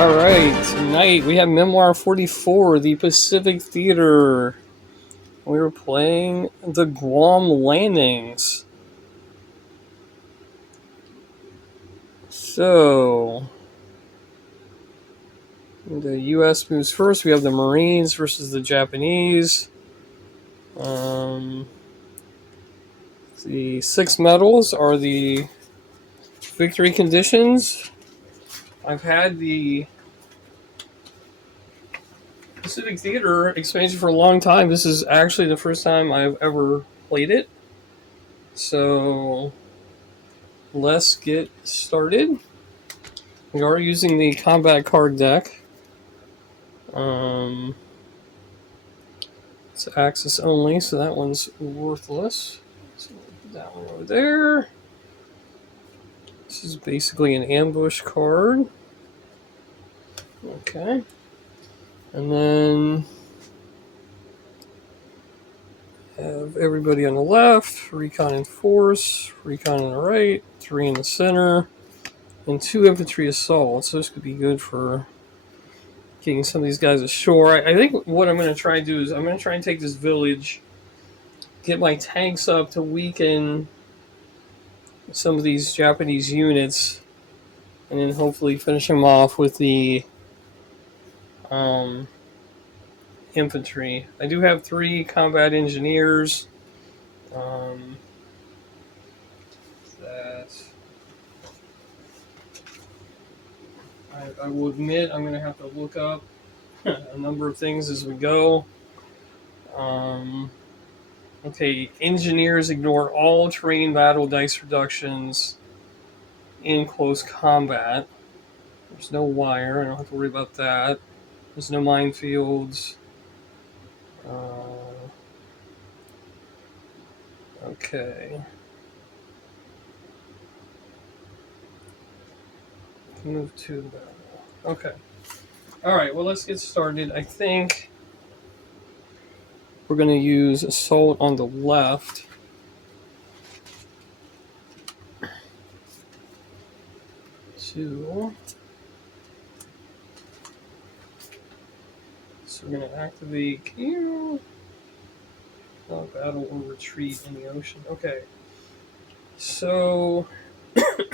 Alright, tonight we have Memoir 44, the Pacific Theater. We were playing the Guam Landings. So, the U.S. moves first. We have the Marines versus the Japanese. The 6 medals are the victory conditions. I've had the Pacific Theater expansion for a long time. This is actually the first time I've ever played it. So, let's get started. We are using the combat card deck. It's access only, so that one's worthless. So we'll put that one over there. This is basically an ambush card. Okay. And then have everybody on the left, recon and force, recon on the right, 3 in the center, and 2 infantry assault. So this could be good for getting some of these guys ashore. I think what I'm going to try and do is I'm going to try and take this village, get my tanks up to weaken some of these Japanese units, and then hopefully finish them off with the infantry. I do have 3 combat engineers. That I will admit I'm going to have to look up a number of things as we go. Okay, engineers ignore all terrain battle dice reductions in close combat. There's no wire. I don't have to worry about that. There's no minefields. Okay. Move to the battle. Okay. Alright, well, let's get started. I think we're going to use assault on the left. So we're going to activate here. Battle or retreat in the ocean. Okay. So I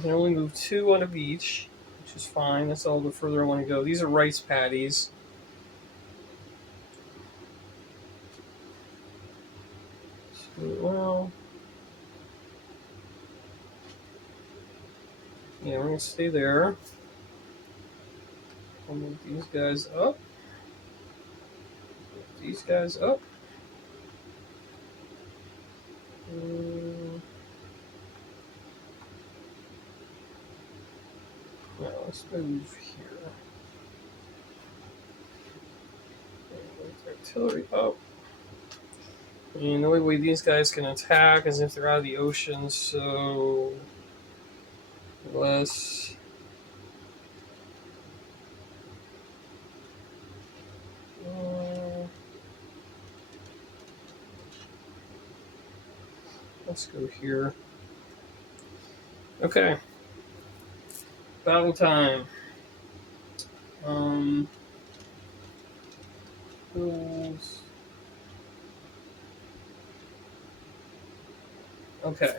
can only move 2 on a beach, which is fine. That's all the further I want to go. These are rice paddies. So, well, yeah, we're going to stay there. I'll move these guys up. Move these guys up. Now let's move here. Move the artillery up. And the only way these guys can attack is if they're out of the ocean, so let's go here. Okay. Battle time. Okay.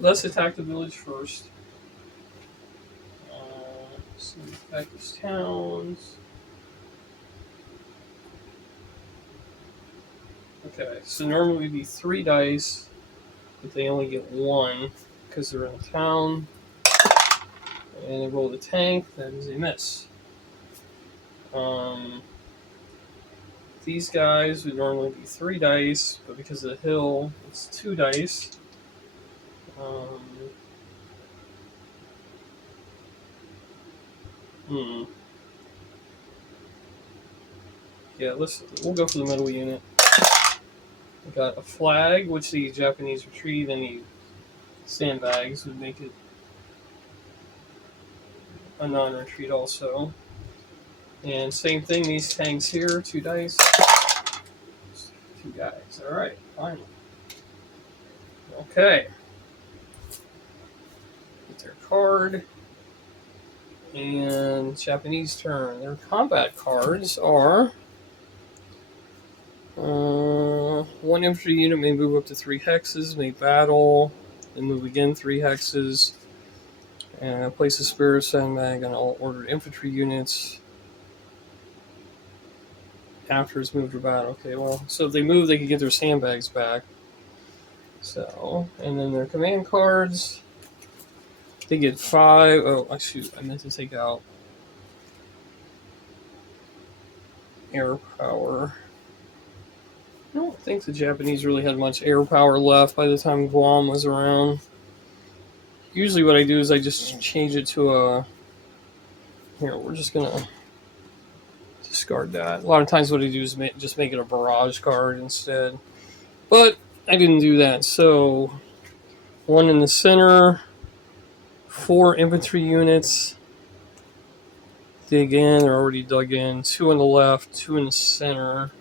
Let's attack the village first. So attack these towns. Okay, so normally it'd be 3 dice, but they only get 1 because they're in a town. And they roll the tank, that is a miss. These guys would normally be 3 dice, but because of the hill, it's 2 dice. Yeah, we'll go for the middle unit. We got a flag, which the Japanese retreat, and the sandbags would make it a non-retreat also. And same thing, these tanks here, 2 dice. 2 guys. Alright, finally. Okay. Get their card. And Japanese turn. Their combat cards are one infantry unit may move up to 3 hexes, may battle, then move again 3 hexes, and place a spare sandbag on all ordered infantry units after it's moved to battle. Okay, well, so if they move, they can get their sandbags back. So, and then their command cards, they get 5. Oh, shoot, I meant to take out air power. I don't think the Japanese really had much air power left by the time Guam was around. Usually what I do is I just change it to a... Here, we're just going to discard that. A lot of times what I do is just make it a barrage card instead. But I didn't do that. So, 1 in the center, 4 infantry units. Dig in, they're already dug in. 2 on the left, 2 in the center.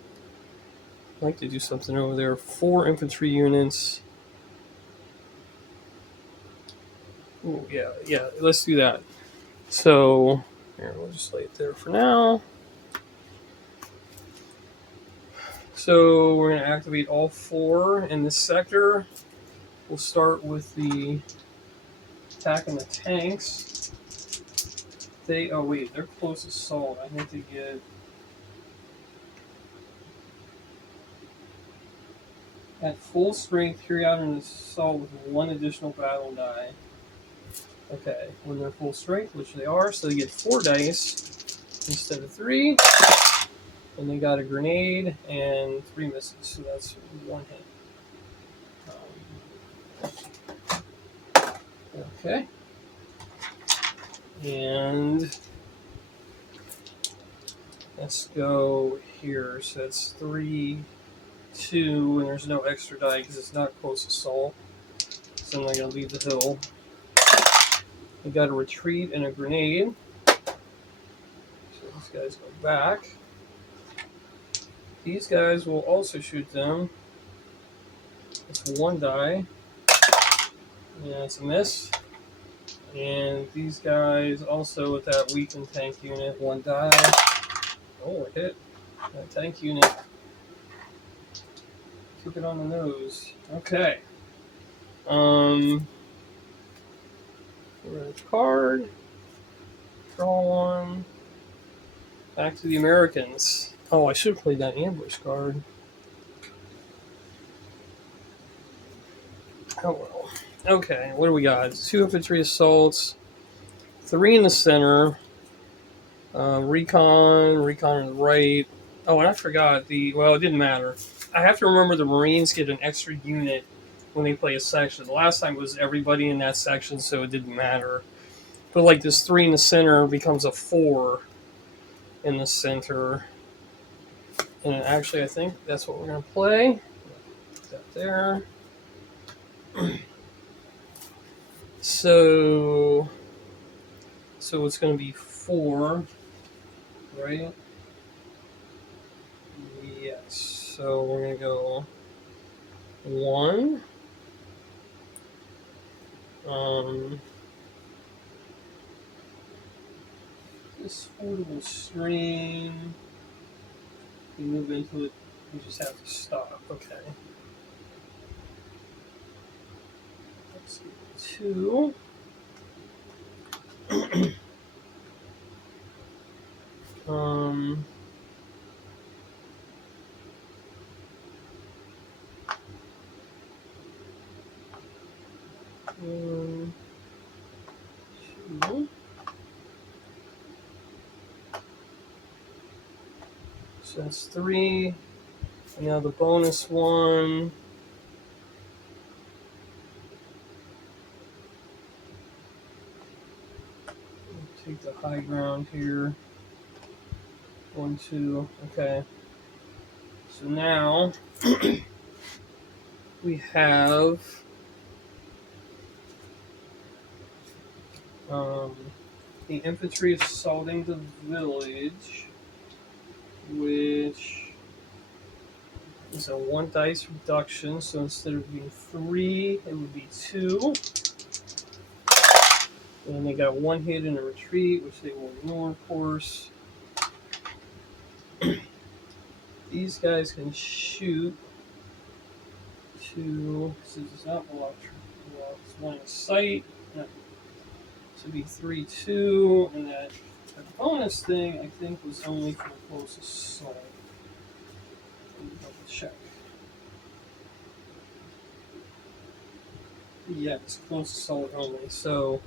I'd like to do something over there. 4 infantry units. Ooh, yeah, let's do that. So, here, we'll just lay it there for now. So, we're going to activate all 4 in this sector. We'll start with the attacking the tanks. Oh wait, they're close assault. I think they get... At full strength, carry out an assault with 1 additional battle die. Okay, when they're full strength, which they are, so they get 4 dice instead of 3. And they got a grenade and 3 misses, so that's 1 hit. Okay. And let's go here. So that's 3, 2, and there's no extra die because it's not close assault. So I'm not going to leave the hill. We got a retreat and a grenade. So these guys go back. These guys will also shoot them. It's 1 die. Yeah, it's a miss. And these guys also with that weakened tank unit, 1 die. Oh, it hit. That tank unit took it on the nose. Okay. Red card. Draw 1. Back to the Americans. Oh, I should have played that ambush card. Oh well. Okay, what do we got? 2 infantry assaults. 3 in the center. Recon on the right. Oh, and I forgot well, it didn't matter. I have to remember the Marines get an extra unit when they play a section. The last time was everybody in that section, so it didn't matter. But like this 3 in the center becomes a 4 in the center. And actually, I think that's what we're going to play. Put that there. So it's going to be 4, right? Yes. So we're going to go 1. This portable stream. We move into it. We just have to stop. Okay. Let's see. 2. One, 2. So that's 3. And now the bonus 1. Take the high ground here. 1, 2. Okay. So now we have the infantry assaulting the village, which is a 1 dice reduction. So instead of being 3, it would be 2. And they got one hit in a retreat, which they will ignore, of course. These guys can shoot to, since it's not blocked, it's one in sight. That should be 3-2, and that bonus thing I think was only for the closest assault. Let me double check. Yeah, it's close assault only. So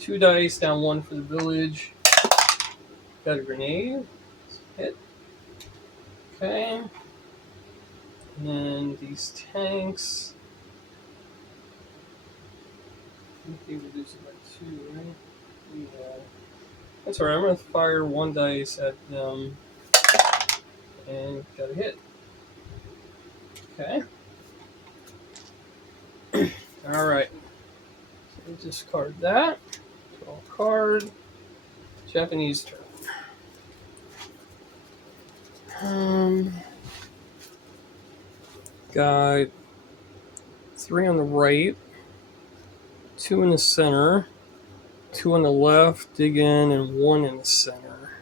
2 dice, down 1 for the village. Got a grenade. Hit. Okay. And then these tanks. I think they reduce it by 2, right? Yeah. That's alright. I'm going to fire 1 dice at them. And got a hit. Okay. Alright. So we discard that. Draw a card. Japanese turn. Got 3 on the right, 2 in the center, 2 on the left, dig in, and 1 in the center.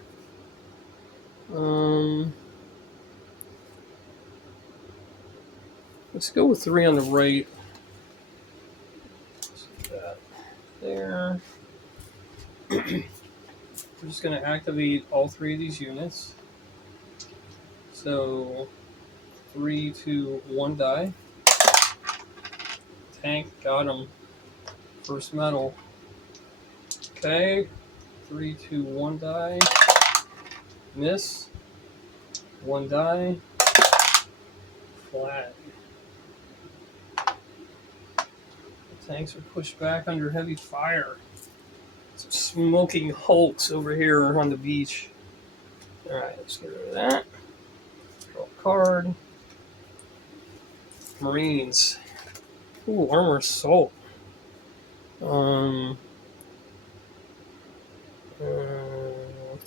Let's go with 3 on the right. Let's do that there. We're just going to activate all 3 of these units. So 3, 2, 1 die. Tank, got him. First medal. Okay. 3, 2, 1 die. Miss. 1 die. Flat. The tanks are pushed back under heavy fire. Some smoking hulks over here on the beach. Alright, let's get rid of that. Draw a card. Marines. Ooh, armor assault.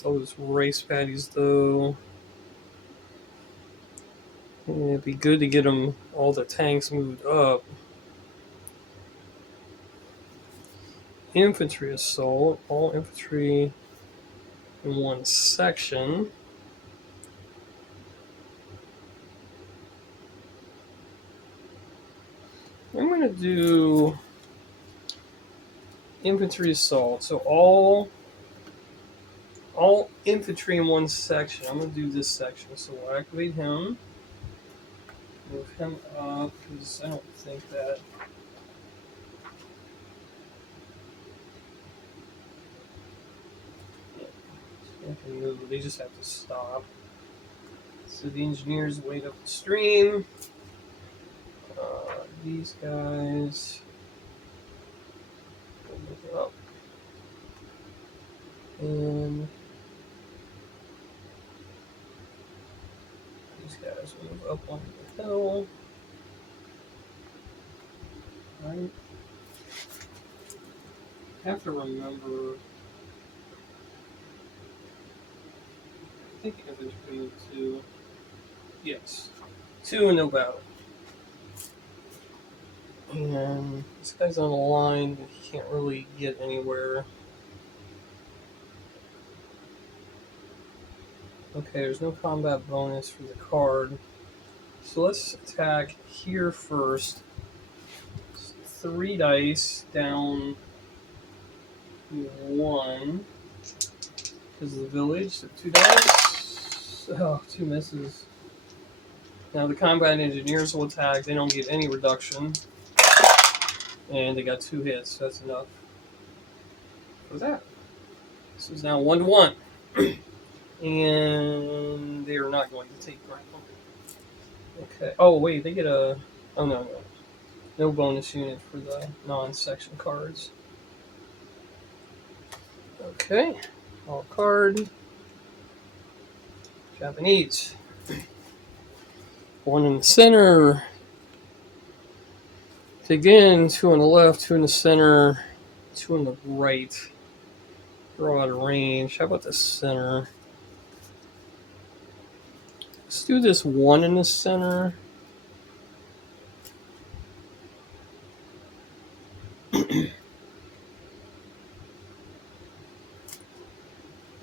Those race patties though. It'd be good to get them all the tanks moved up. Infantry assault. All infantry in 1 section. I'm going to do infantry assault. So all infantry in 1 section. I'm going to do this section. So we'll activate him. Move him up, because I don't think that... They can move, they just have to stop. So the engineers wait up the stream. These guys will move up. And these guys will move up onto the hill. Right. I have to remember. I think infantry move 2. Yes. 2 and no battle. And this guy's on a line, but he can't really get anywhere. Okay, there's no combat bonus for the card. So let's attack here first. 3 dice, down 1. Because of the village, so 2 dice. Oh, 2 misses. Now the combat engineers will attack, they don't get any reduction. And they got 2 hits, so that's enough for that. This is now 1-1. And they are not going to take ground. Okay. Oh, wait, they get a... Oh, no. No bonus unit for the non-section cards. Okay. All card. Japanese. 1 in the center. Dig in. 2 on the left, 2 in the center, 2 on the right. Draw out of range. How about the center? Let's do this 1 in the center.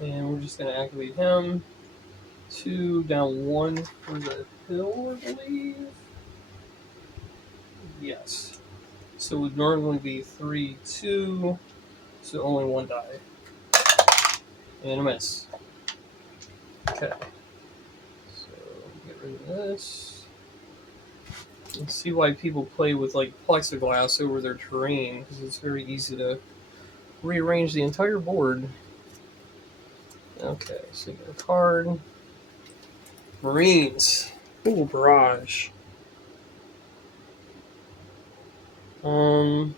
And we're just going to activate him. 2 down 1 for the hill, I believe. Yes. So it would normally be 3, 2. So only 1 die. And a miss. Okay. So get rid of this. And see why people play with like plexiglass over their terrain, because it's very easy to rearrange the entire board. Okay, so you get a card. Marines. Ooh, barrage. I'm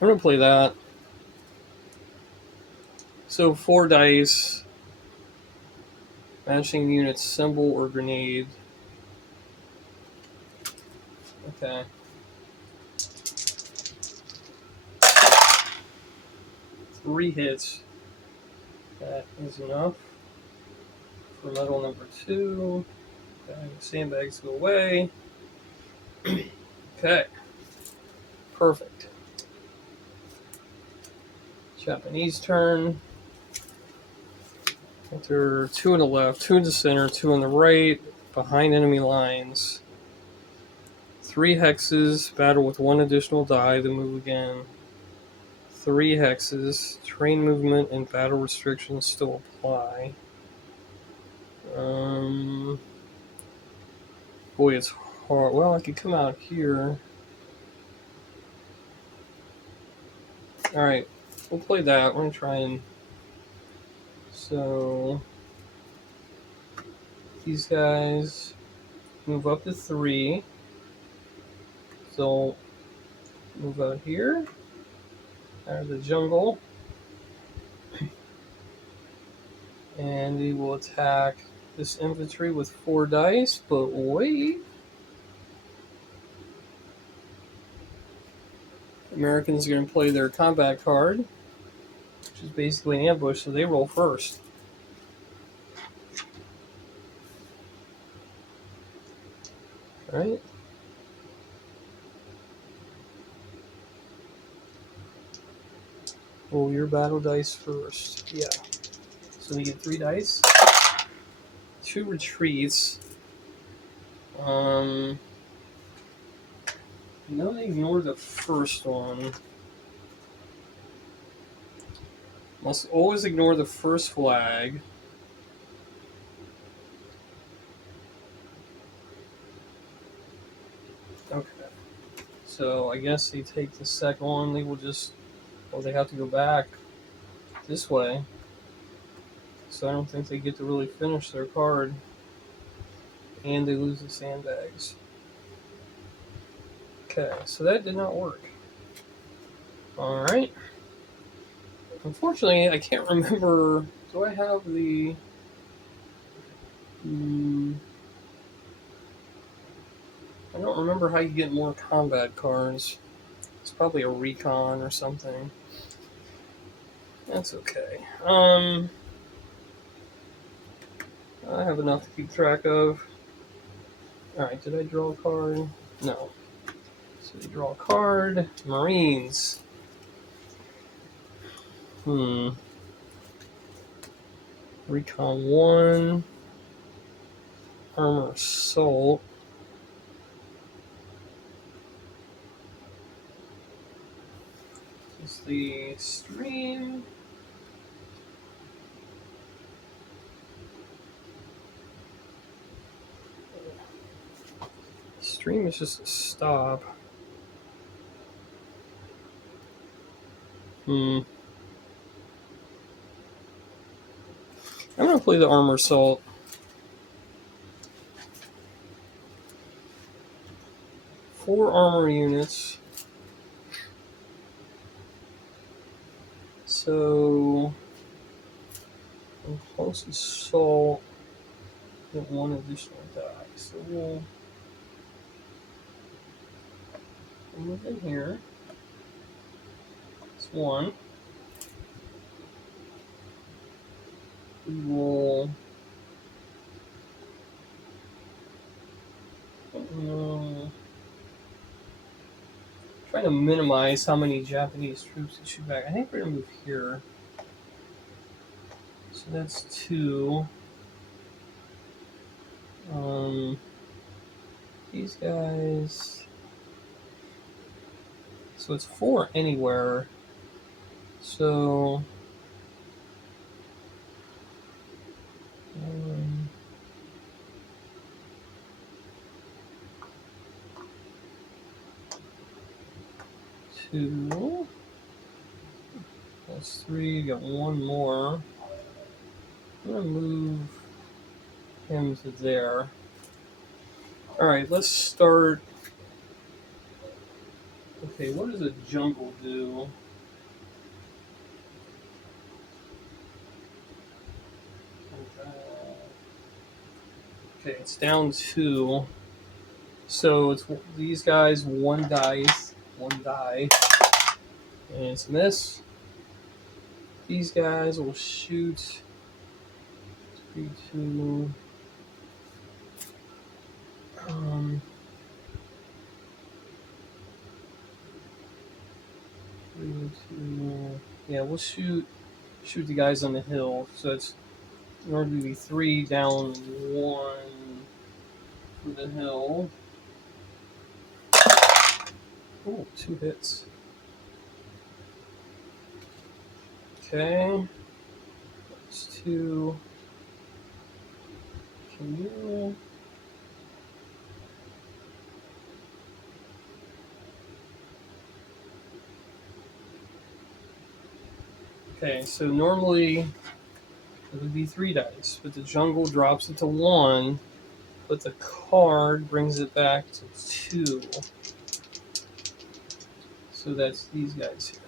gonna play that. So 4 dice, matching units, symbol or grenade. Okay. 3 hits. That is enough for medal number 2. Okay, sandbags go away. Okay. Perfect. Japanese turn. There are 2 on the left, 2 in the center, 2 on the right, behind enemy lines. 3 hexes, battle with 1 additional die, then move again. 3 hexes, train movement and battle restrictions still apply. Boy, it's hard. Well, I could come out here. Alright, we'll play that. We're going to try and... So... These guys move up to 3. So, move out here. Out of the jungle. And we will attack this infantry with 4 dice, but wait. Americans are going to play their combat card, which is basically an ambush, so they roll first. Alright. Roll your battle dice first. Yeah. So we get 3 dice. 2 retreats. No, they ignore the first one. Must always ignore the first flag. Okay. So I guess they take the second one. They will just... Well, they have to go back this way. So I don't think they get to really finish their card. And they lose the sandbags. Okay, so that did not work. Alright. Unfortunately, I can't remember... Do I have the... I don't remember how you get more combat cards. It's probably a recon or something. That's okay. I have enough to keep track of. Alright, did I draw a card? No. So you draw a card. Marines. Recon 1. Armor Assault. Is the stream. Stream is just a stop. I'm going to play the Armor Assault. 4 armor units. So, in close assault, get 1 additional die. So we'll move in here. It's 1. We will... Trying to minimize how many Japanese troops to shoot back. I think we're going to move here. So that's 2. These guys. So it's 4 anywhere. So 2. That's 3. Got 1 more. I'm gonna move him to there. Alright, let's start. Okay, what does a jungle do? Okay, it's down 2. So it's these guys, 1 dice, 1 die. And it's this. These guys will shoot 3, 2. 3, 2. Yeah, we'll shoot the guys on the hill. So it's in order to be 3 down 1 for the hill. Oh, 2 hits. Okay. That's 2. Can you? Okay, so normally it would be 3 dice, but the jungle drops it to 1, but the card brings it back to 2. So that's these guys here.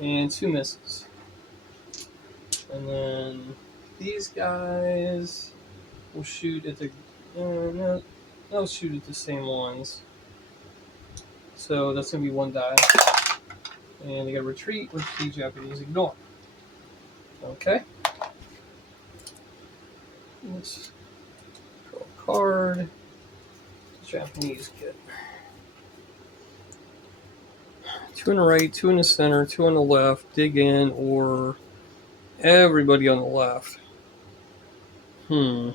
And 2 misses. And then these guys will shoot at the. No, they'll shoot at the same ones. So that's going to be 1 die. And they got to retreat, which the Japanese ignore. Okay. Let's draw a card. The Japanese get 2 on the right, 2 in the center, 2 on the left, dig in, or everybody on the left. I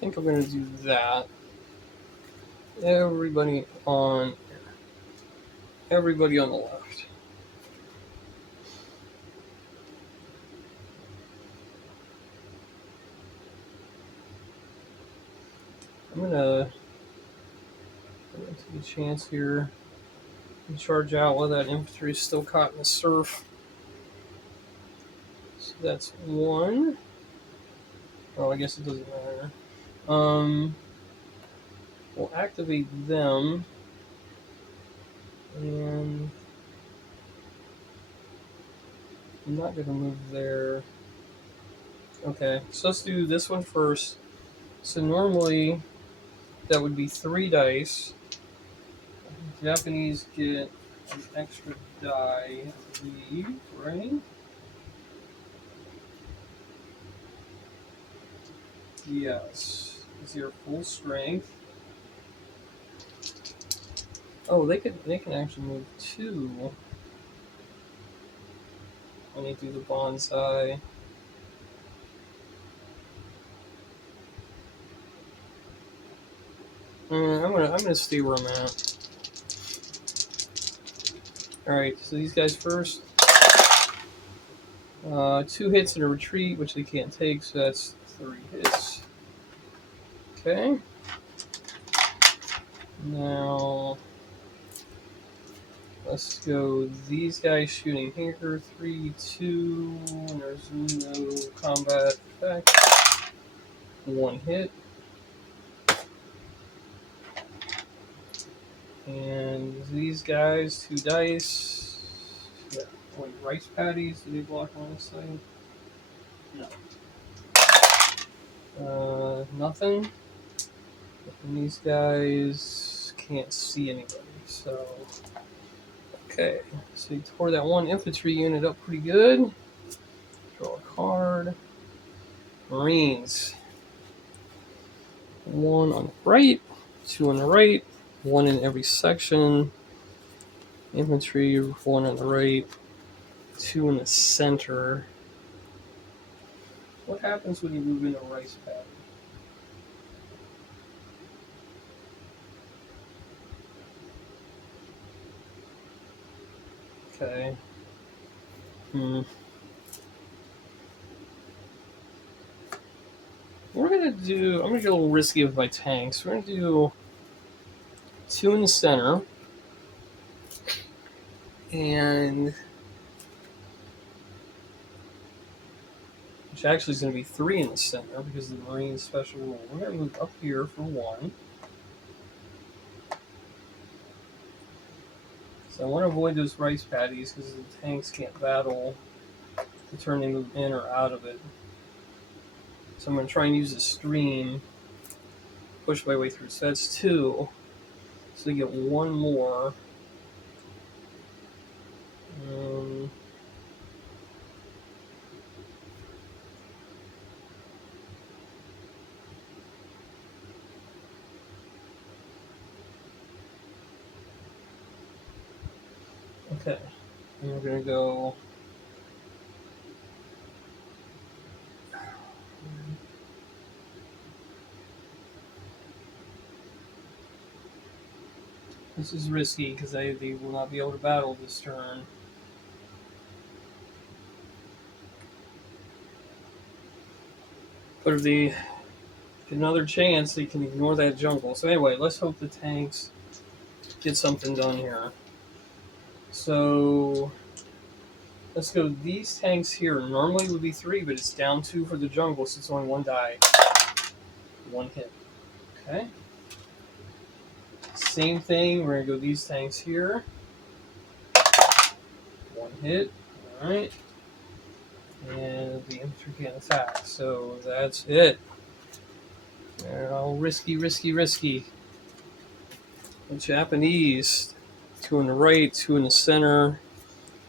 think I'm going to do that. Everybody on the left. I'm gonna take a chance here and charge out while that infantry is still caught in the surf. So that's 1. Oh, I guess it doesn't matter. We'll activate them, and I'm not gonna move there. Okay, so let's do this one first. So normally that would be 3 dice. Japanese get an extra die, I believe, right? Yes. Is your full strength? Oh, they can actually move 2 when they do the bonsai. I'm gonna stay where I'm at. All right, so these guys first. 2 hits in a retreat, which they can't take, so that's 3 hits. Okay. Now let's go. These guys shooting here. 3, 2. And there's no combat effect. 1 hit. And these guys, 2 dice. Yeah. Wait, rice patties? Do they block line of sight? No. Nothing. And these guys can't see anybody, so. Okay. So you tore that 1 infantry unit up pretty good. Draw a card. Marines. 1 on the right, 2 on the right. one in every section. Infantry, one on the right, two in the center. What happens when you move into rice paddy? Okay. We're gonna do. I'm gonna get a little risky with my tanks. We're gonna do two in the center, and which actually is gonna be three in the center because of the Marine special rule. We're gonna move up here for one. So I want to avoid those rice paddies because the tanks can't battle to turn them in or out of it. So I'm going to try and use the stream, push my way through. So that's two. So we get one more. Okay. And we're going to go. This is risky because they will not be able to battle this turn. But if they get another chance, they can ignore that jungle. So anyway, let's hope the tanks get something done here. So let's go. These tanks here normally would be three, but it's down two for the jungle, so it's only one die. One hit. Okay. Same thing. We're going to go these tanks here. One hit. Alright. And the infantry can't attack. So that's it. They're all risky, risky, risky. The Japanese. Two on the right, two in the center,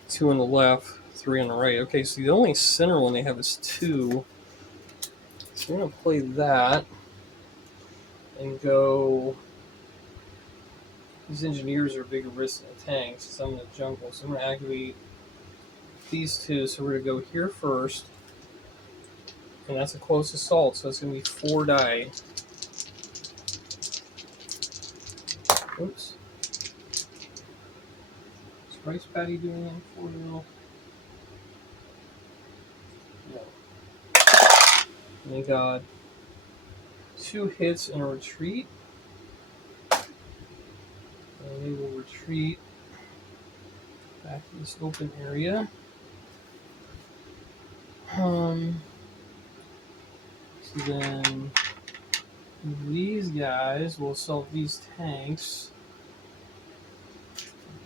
two on the left, three on the right. Okay, so the only center one they have is two. So we're going to play that and go. These engineers are a bigger risk than the tanks. Some in the jungle. So I'm going to activate these two. So we're going to go here first. And that's a close assault. So it's going to be 4 die. Oops. Is rice paddy doing it for you? No. And they got 2 hits and a retreat. And they will retreat back to this open area. So then these guys will assault these tanks.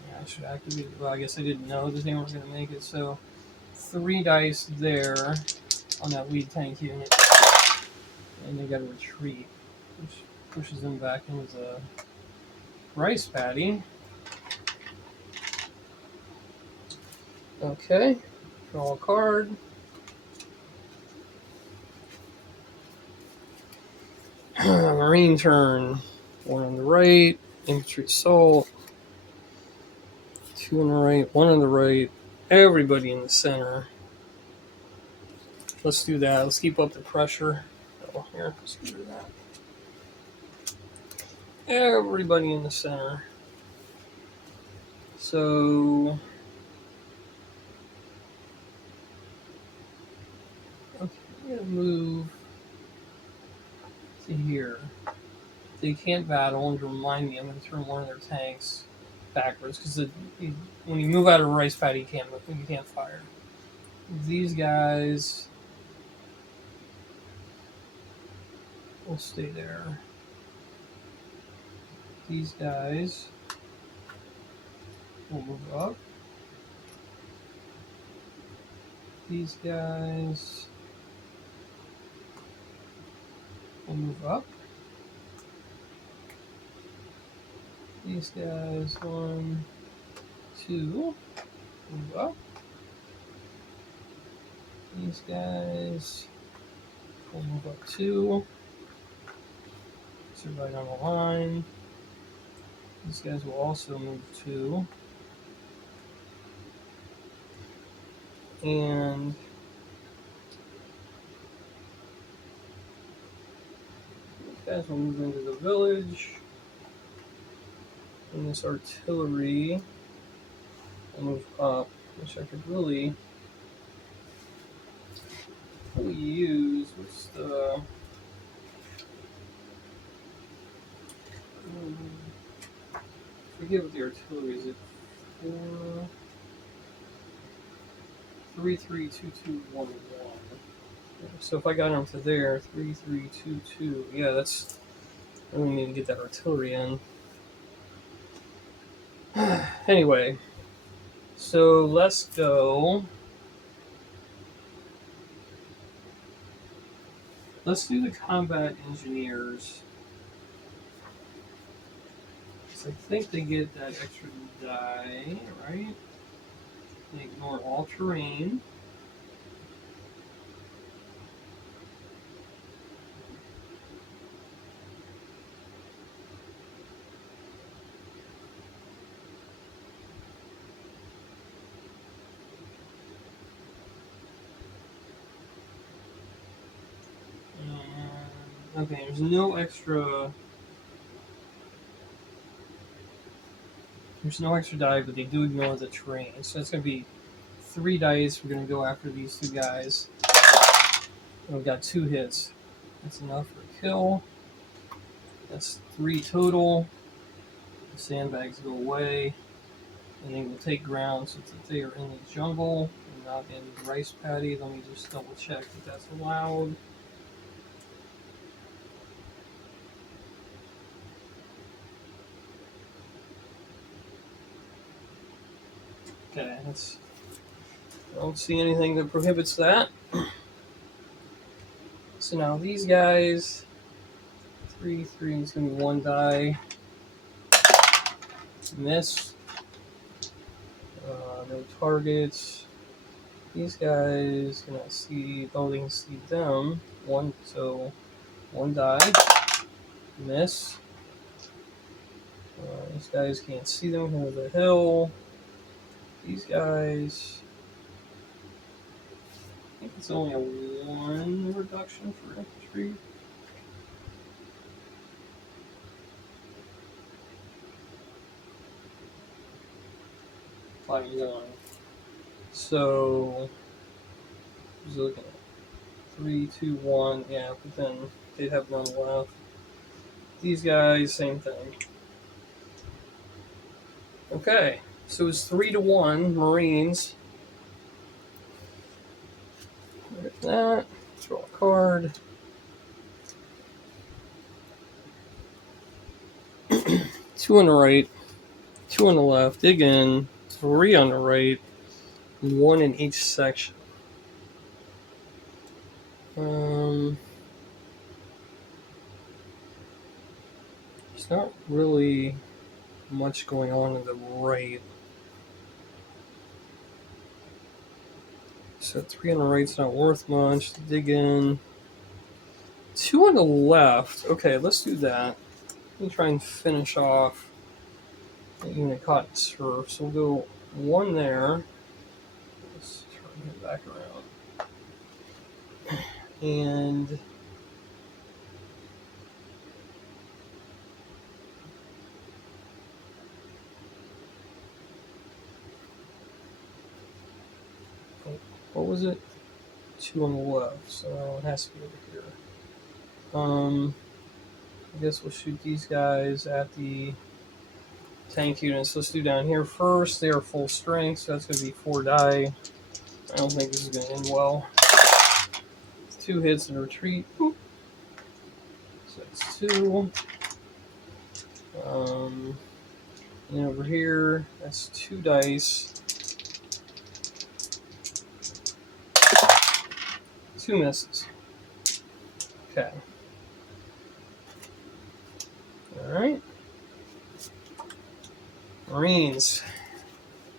Yeah, I should activate. Well, I guess I didn't know that they weren't going to make it. So 3 dice there on that lead tank unit, and they got a retreat, which pushes them back into the rice paddy. Okay, draw a card. Marine turn. 1 on the right, infantry assault. 2 on the right, 1 on the right, everybody in the center. Let's do that. Let's keep up the pressure. Oh, here, let's do that. Everybody in the center. So, okay, I'm gonna move to here. They can't battle, and to remind me, I'm gonna turn one of their tanks backwards because when you move out of a rice paddy, you can't fire. These guys will stay there. These guys will move up. These guys will move up. These guys, 1, 2, move up. These guys will move up 2. So right on the line. These guys will also move 2. And these guys will move into the village. And this artillery will move up, which I could really use. What's the... forget what the artillery is. It 4, 3, 3, 2, 2, 1, 1. So if I got them to there, 3, 3, 2, 2. Yeah, that's... I really need to get that artillery in. Anyway, so let's go. Let's do the combat engineers. So I think they get that extra die, right? They ignore all terrain. Okay, there's no extra. There's no extra die, but they do ignore the terrain. So it's going to be 3 dice. We're going to go after these 2 guys. And we've got 2 hits. That's enough for a kill. That's 3 total. The sandbags go away. And they will take ground since they are in the jungle and not in the rice paddy. Let me just double check that that's allowed. Okay, I don't see anything that prohibits that. So now these guys, 3, 3 is going to be 1 die. Miss. No targets. These guys gonna see. Oh, they can see them. 1, so 1 die. Miss. These guys can't see them because of the hill. These guys. I think it's only a 1 reduction for infantry. Fine, going. So, just looking at 3, 2, 1. Yeah, but then they'd have 1 left. These guys, same thing. Okay, so it's 3-1 Marines. There's that. Draw a card. 2 on the right, 2 on the left. Dig in. 3 on the right, 1 in each section. There's not really much going on the right. So 3 on the right's not worth much. Dig in. 2 on the left. Okay, let's do that. Let me try and finish off the unit caught in surf. So we'll go 1 there. Let's turn it back around. And what was it? 2 on the left, so it has to be over here. I guess we'll shoot these guys at the tank units. Let's do down here first. They are full strength, so that's going to be 4 die. I don't think this is going to end well. 2 hits and retreat. Boop. So that's 2. And over here, that's 2 dice. 2 misses. Okay. Alright. Marines.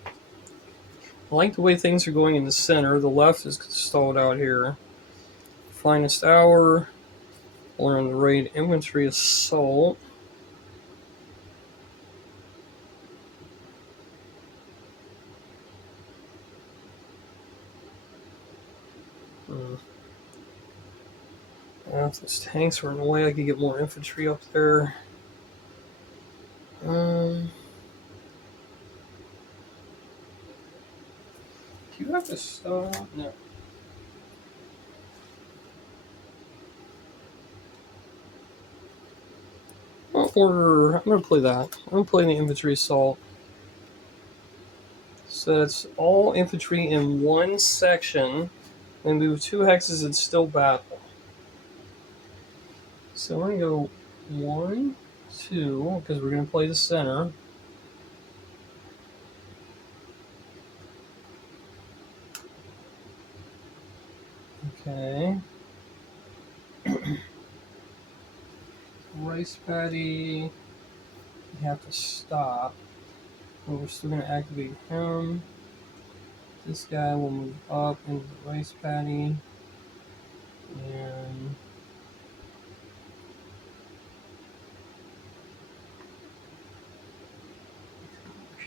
I like the way things are going in the center. The left is stalled out here. Finest hour. Or on the right, infantry assault. If those tanks were in the way, I could get more infantry up there. Do you have to stop? No. I'm going to play that. I'm going to play the infantry assault. So that's all infantry in one section. And move 2 hexes, it's still battle. So we're going to go 1, 2, because we're going to play the center. Okay. Rice paddy, you have to stop. But we're still going to activate him. This guy will move up into the rice paddy. And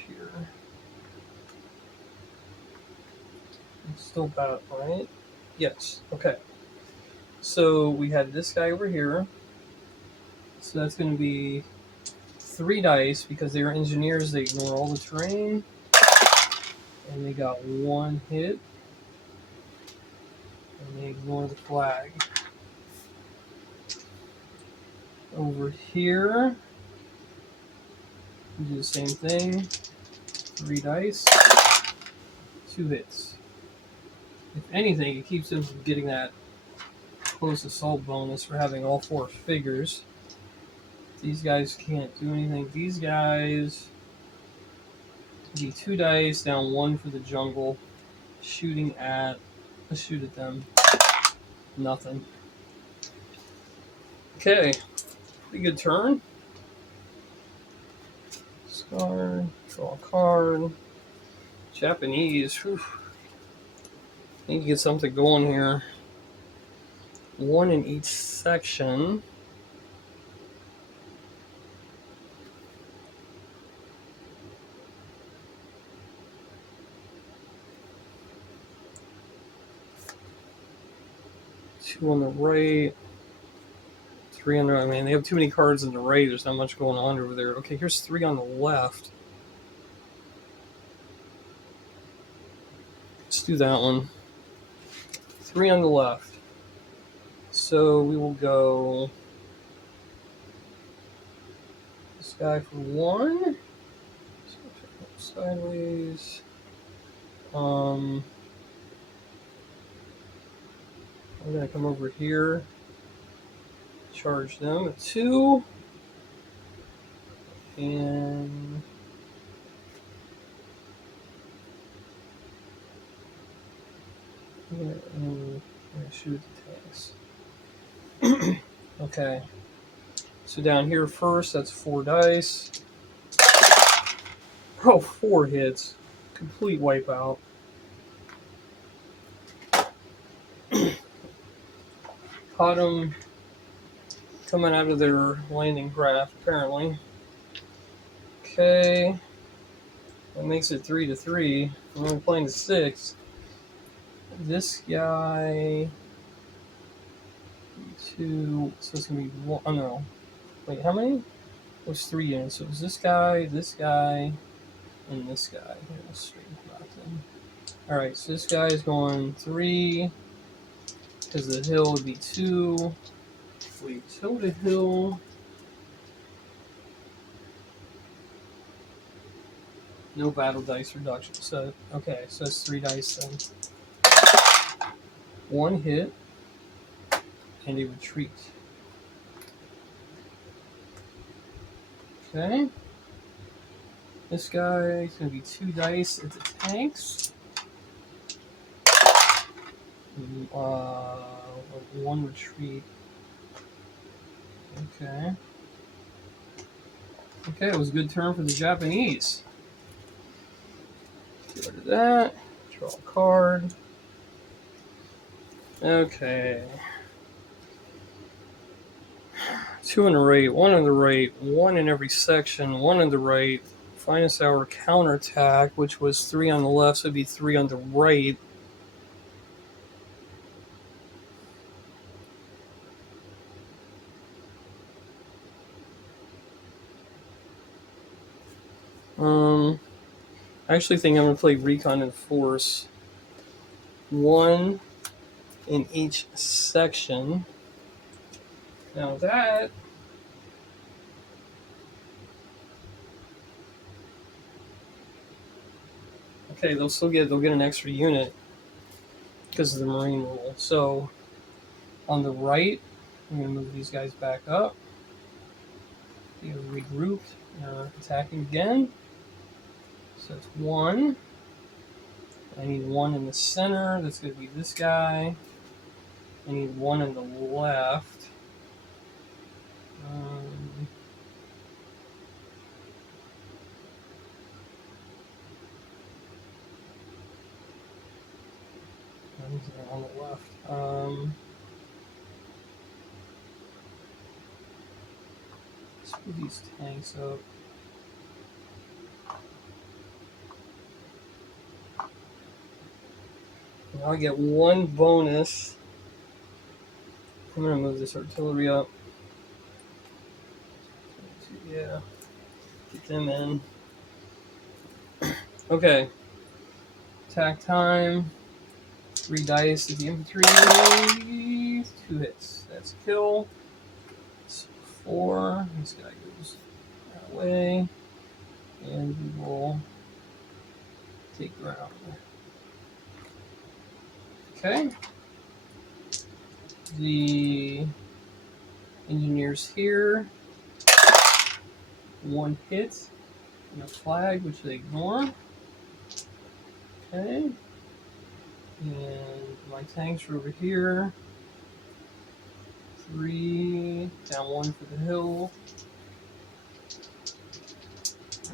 here. It's still battle, right? Yes. Okay. So we had this guy over here. So that's going to be 3 dice because they are engineers. They ignore all the terrain. And they got 1 hit. And they ignore the flag. Over here, we do the same thing. 3 dice. 2 hits. If anything, it keeps them from getting that close assault bonus for having all 4 figures. These guys can't do anything. These guys be 2 dice, down 1 for the jungle. Let's shoot at them. Nothing. Okay, pretty good turn. Discard, draw a card. Japanese, whew. Need to get something going here. 1 in each section. Two on the right. 3 on the. I mean, they have too many cards on the right. There's not much going on over there. Okay, here's 3 on the left. Let's do that one. 3 on the left. So we will go this guy for 1. So sideways. I'm gonna come over here. Charge them at 2. And I'm gonna shoot the tanks. Okay. So down here first, that's 4 dice. Oh, 4 hits. Complete wipeout. Caught them coming out of their landing craft, apparently. Okay. That makes it 3-3. I'm only playing to 6. This guy. 2. So it's going to be 1. Oh, no. Wait, how many? There's 3 units. So it was this guy, and this guy. Here, let's straighten that then. Alright, so this guy is going 3. Because the hill would be 2. Wait, so the hill. No battle dice reduction. So, okay, so that's 3 dice then. 1 hit. And a retreat. Okay. This guy is going to be 2 dice at the tanks. 1 retreat. Okay. Okay, it was a good turn for the Japanese. Get rid of that. Draw a card. Okay. 2 on the right, 1 on the right, 1 in every section, 1 on the right. Finest hour counterattack, which was 3 on the left, so it'd be 3 on the right. I actually think I'm going to play Recon and Force. One in each section. Now that... Okay, they'll get an extra unit because of the Marine rule. So on the right, I'm going to move these guys back up. They have regrouped and are attacking again. So it's one. I need one in the center. That's going to be this guy. I need one in the left. On the left. Let's put these tanks up. Now I get one bonus. I'm going to move this artillery up. Yeah. Get them in. Okay. Attack time. 3 dice at the infantry. 2 hits. That's a kill. It's 4. This guy goes that way. And we will take ground. Okay. The engineers here. 1 hit. And a flag, which they ignore. Okay. And my tanks are over here. 3. Down 1 for the hill.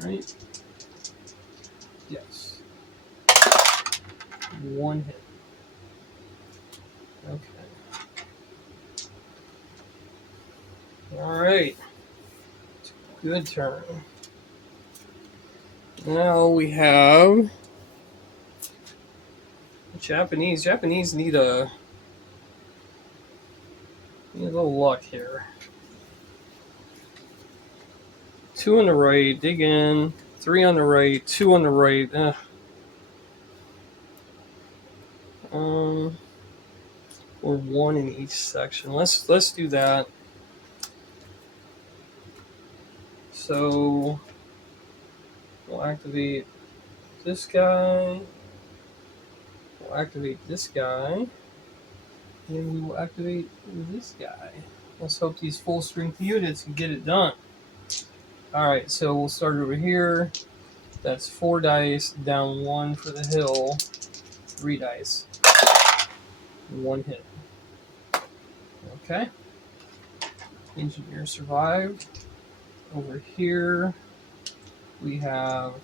Right. Yes. 1 hit. Okay. Alright. Good turn. Now we have Japanese. Japanese need a little luck here. 2 on the right, dig in. 3 on the right, 2 on the right. Or 1 in each section. Let's do that. So we'll activate this guy. We'll activate this guy. And we will activate this guy. Let's hope these full strength units can get it done. Alright, so we'll start over here. That's 4 dice, down 1 for the hill, 3 dice, 1 hit. Okay. Engineer survived. Over here, we have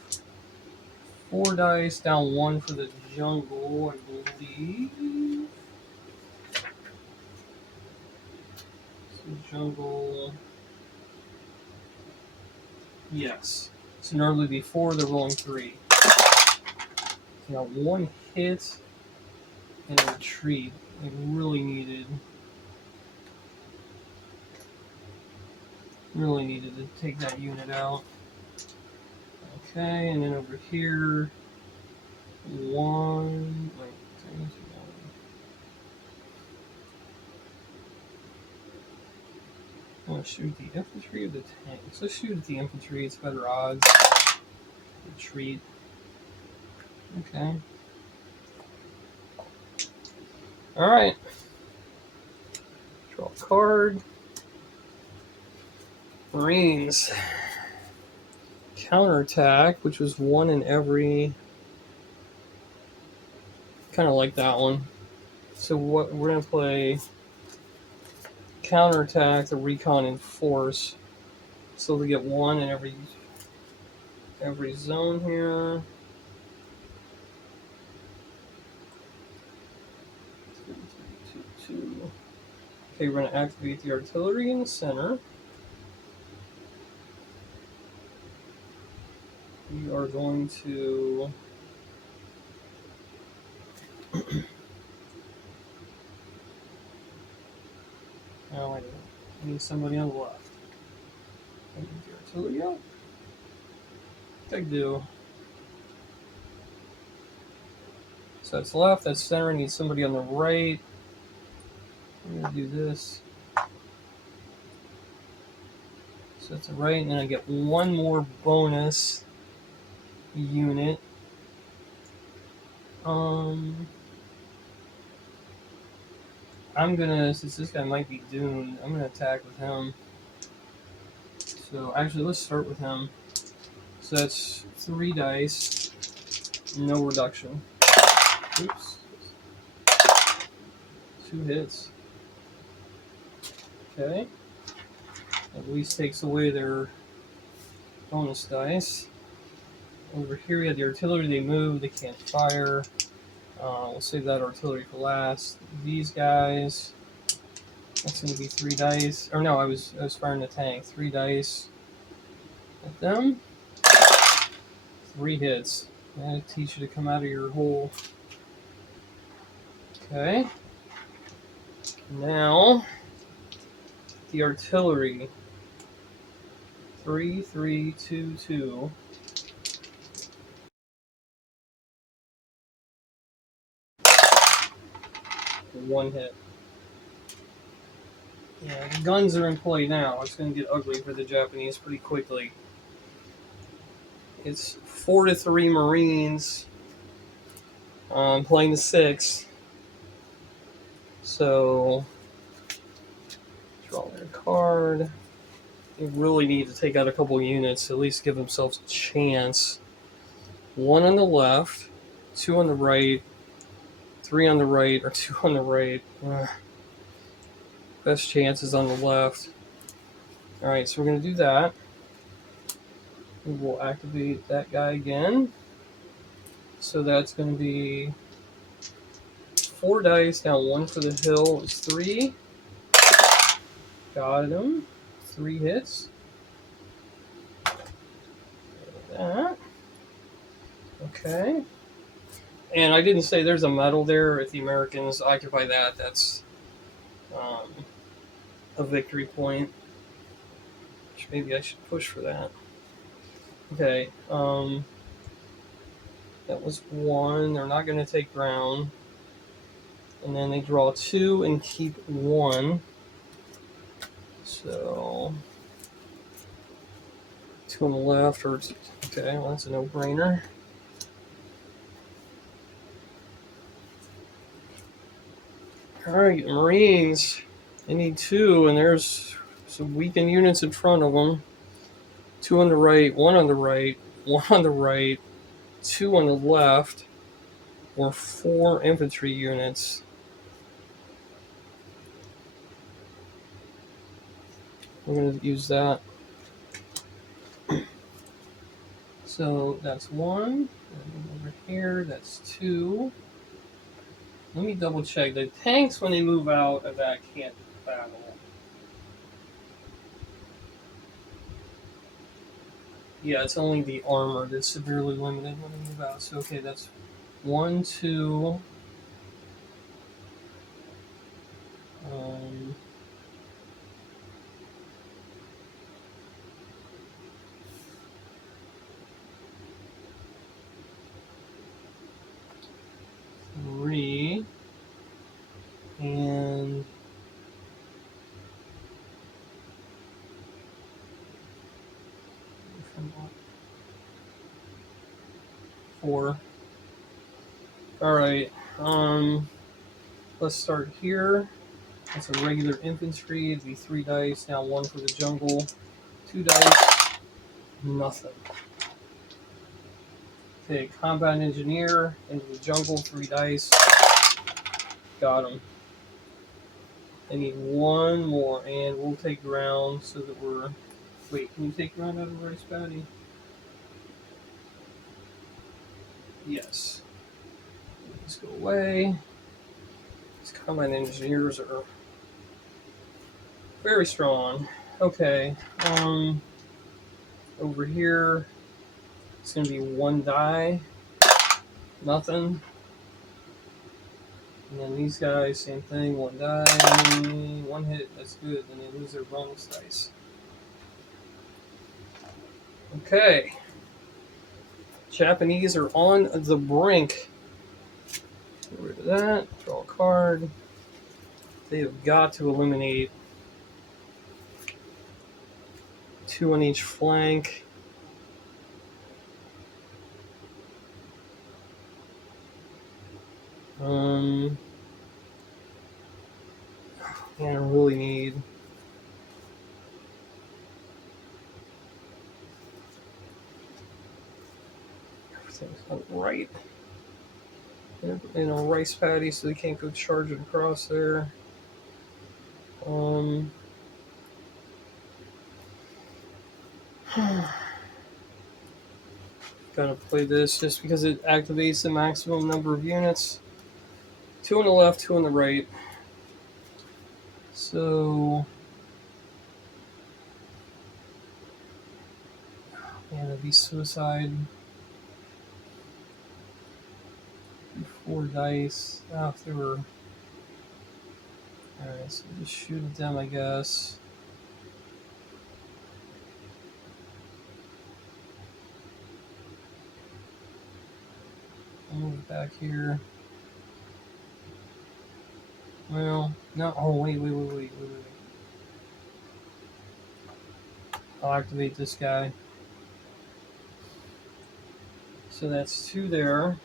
4 dice, down 1 for the jungle, I believe. So jungle. Yes. So normally be 4, they're rolling 3. Now 1 hit and a retreat. Like really needed to take that unit out. Okay, and then over here, 1. Wait, I want to shoot the infantry or the tanks. Let's shoot at the infantry. It's better odds. Retreat. Okay. All right. Draw a card. Marines. Counterattack, which was 1 in every. Kind of like that one. So what we're gonna play. Counterattack, the recon and force. So we get 1 in every zone here. Okay, we're going to activate the artillery in the center. We are going to oh, I need somebody on the left. I need the artillery out. I do. So that's left, that's center. I need somebody on the right. I'm going to do this. So that's right, and then I get one more bonus unit. I'm gonna, since this guy might be doomed, I'm gonna attack with him. So actually, let's start with him. So that's 3 dice, no reduction. Oops. 2 hits. Okay. At least takes away their bonus dice. Over here, we have the artillery. They move. They can't fire. We'll save that artillery for last. These guys. That's going to be 3 dice. Or no, I was firing the tank. 3 dice at them. 3 hits. I'm going to teach you to come out of your hole. Okay. Now, the artillery. 3, 3, 2, 2. One hit. Yeah, the guns are in play now. It's going to get ugly for the Japanese pretty quickly. It's 4-3 Marines playing the 6. So, draw their card. They really need to take out a couple units to at least give themselves a chance. 1 on the left, 2 on the right, 3 on the right, or 2 on the right. Best chance is on the left. Alright, so we're going to do that. We'll activate that guy again. So that's going to be 4 dice, now 1 for the hill is 3. Got him. 3 hits. That. Okay. And I didn't say there's a medal there. If the Americans occupy that, that's a victory point. Which maybe I should push for that. Okay. That was 1. They're not going to take ground. And then they draw 2 and keep 1. So 2 on the left, or okay, well, that's a no-brainer. Alright, Marines. They need 2, and there's some weakened units in front of them. 2 on the right, 1 on the right, 1 on the right, 2 on the left, or 4 infantry units. We're going to use that. So that's 1. And over here, that's 2. Let me double check. The tanks, when they move out of that, can't battle. Yeah, it's only the armor that's severely limited when they move out. So, okay, that's 1, 2. 3. And 4. Alright, let's start here. That's a regular infantry. It'd be 3 dice. Now 1 for the jungle. 2 dice. Nothing. Okay, combat engineer into the jungle. 3 dice. Got him. I need 1 more, and we'll take ground so that we're. Wait, can you take ground out of Rice Patty? Yes. Let's go away. These combat engineers are very strong. Okay. Over here, it's going to be 1 die. Nothing. And then these guys, same thing. 1 die. 1 hit. That's good. Then they lose their bonus dice. Okay. Japanese are on the brink. Get rid of that. Draw a card. They have got to eliminate 2 on each flank. Man, I really need. Everything's not right. Rice patty, so they can't go charging across there. Gotta play this just because it activates the maximum number of units. 2 on the left, 2 on the right. So, yeah, that'd be suicide. 4 dice. If they were. Alright, so just shoot at them, I guess. I'll move back here. Well, no. Oh, wait. I'll activate this guy. So that's 2 there.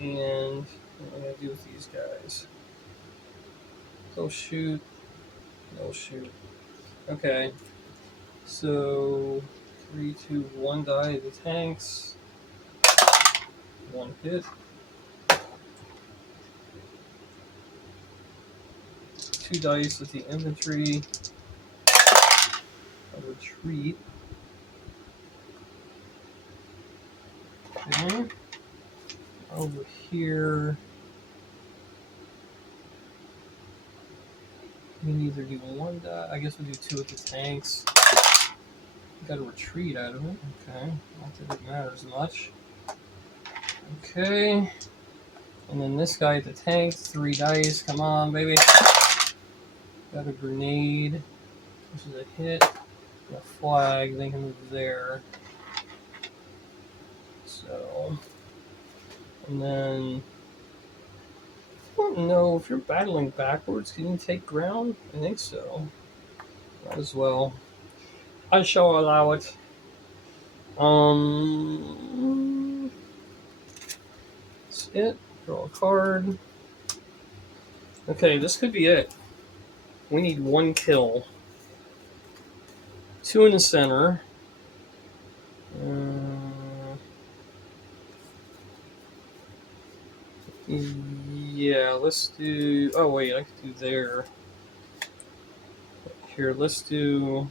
And what am I going to do with these guys? They'll shoot. They'll shoot. Okay. So 3, 2, 1 die at the tanks. 1 hit. 2 dice at the infantry. A retreat. Okay. Over here. We can either do 1 die. I guess we'll do 2 at the tanks. Got a retreat out of it. Okay. Not that it matters much. Okay. And then this guy at the tank. 3 dice. Come on, baby. Got a grenade. This is a hit. A flag. They can move there. So. And then. I don't know if you're battling backwards. Can you take ground? I think so. Might as well. I shall allow it. That's it. Draw a card. Okay, this could be it. We need 1 kill. 2 in the center. Yeah, let's do. Oh wait, I could do there. Here, let's do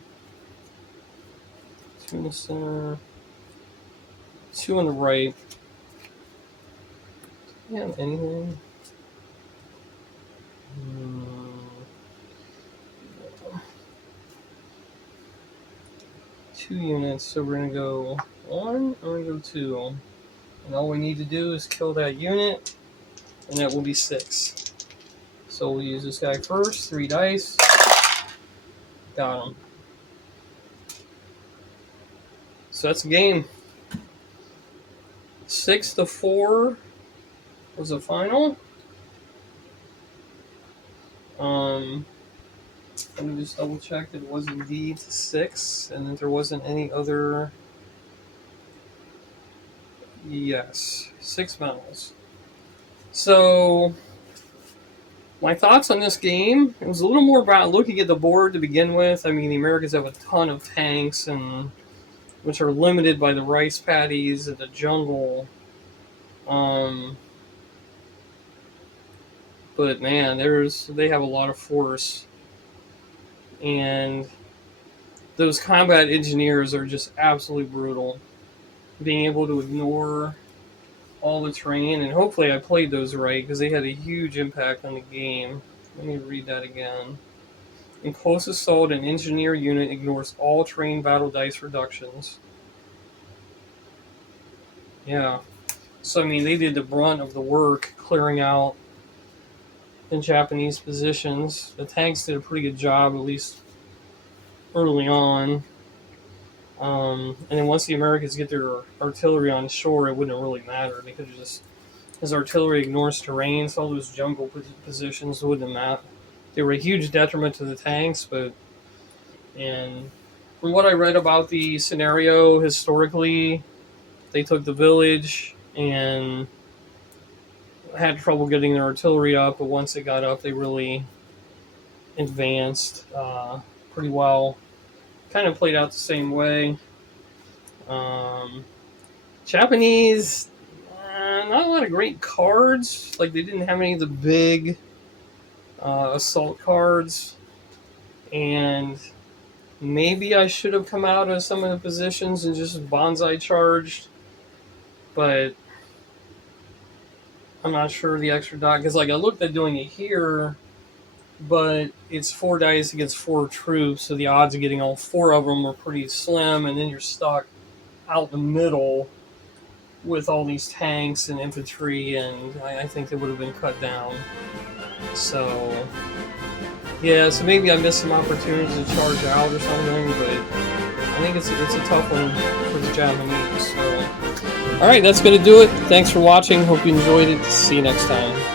2 in the center. 2 on the right. Yeah, anything. 2 units, so we're gonna go 1, or we're gonna go 2. And all we need to do is kill that unit, and that will be 6. So we'll use this guy first. 3 dice. Got him. So that's the game. 6-4 was the final. Let me just double check that it was indeed 6, and that there wasn't any other. Yes, 6 medals. So, my thoughts on this game, it was a little more about looking at the board to begin with. I mean, the Americans have a ton of tanks, and which are limited by the rice paddies and the jungle. But man, they have a lot of force, and those combat engineers are just absolutely brutal. Being able to ignore all the terrain, and hopefully I played those right because they had a huge impact on the game. Let me read that again. In close assault, an engineer unit ignores all terrain battle dice reductions. Yeah. So, I mean, they did the brunt of the work clearing out the Japanese positions. The tanks did a pretty good job, at least early on. And then once the Americans get their artillery on shore, it wouldn't really matter because just as artillery ignores terrain, so all those jungle positions wouldn't matter. They were a huge detriment to the tanks, but and from what I read about the scenario historically, they took the village and had trouble getting their artillery up, but once it got up, they really advanced pretty well. Kind of played out the same way. Um, Japanese, not a lot of great cards. Like they didn't have any of the big assault cards, and maybe I should have come out of some of the positions and just bonsai charged, but I'm not sure the extra die because like I looked at doing it here, but it's 4 dice against 4 troops, so the odds of getting all 4 of them are pretty slim, and then you're stuck out the middle with all these tanks and infantry, and I think they would have been cut down. So, yeah, so maybe I missed some opportunities to charge out or something, but I think it's a tough one for the Japanese. So, all right, that's going to do it. Thanks for watching. Hope you enjoyed it. See you next time.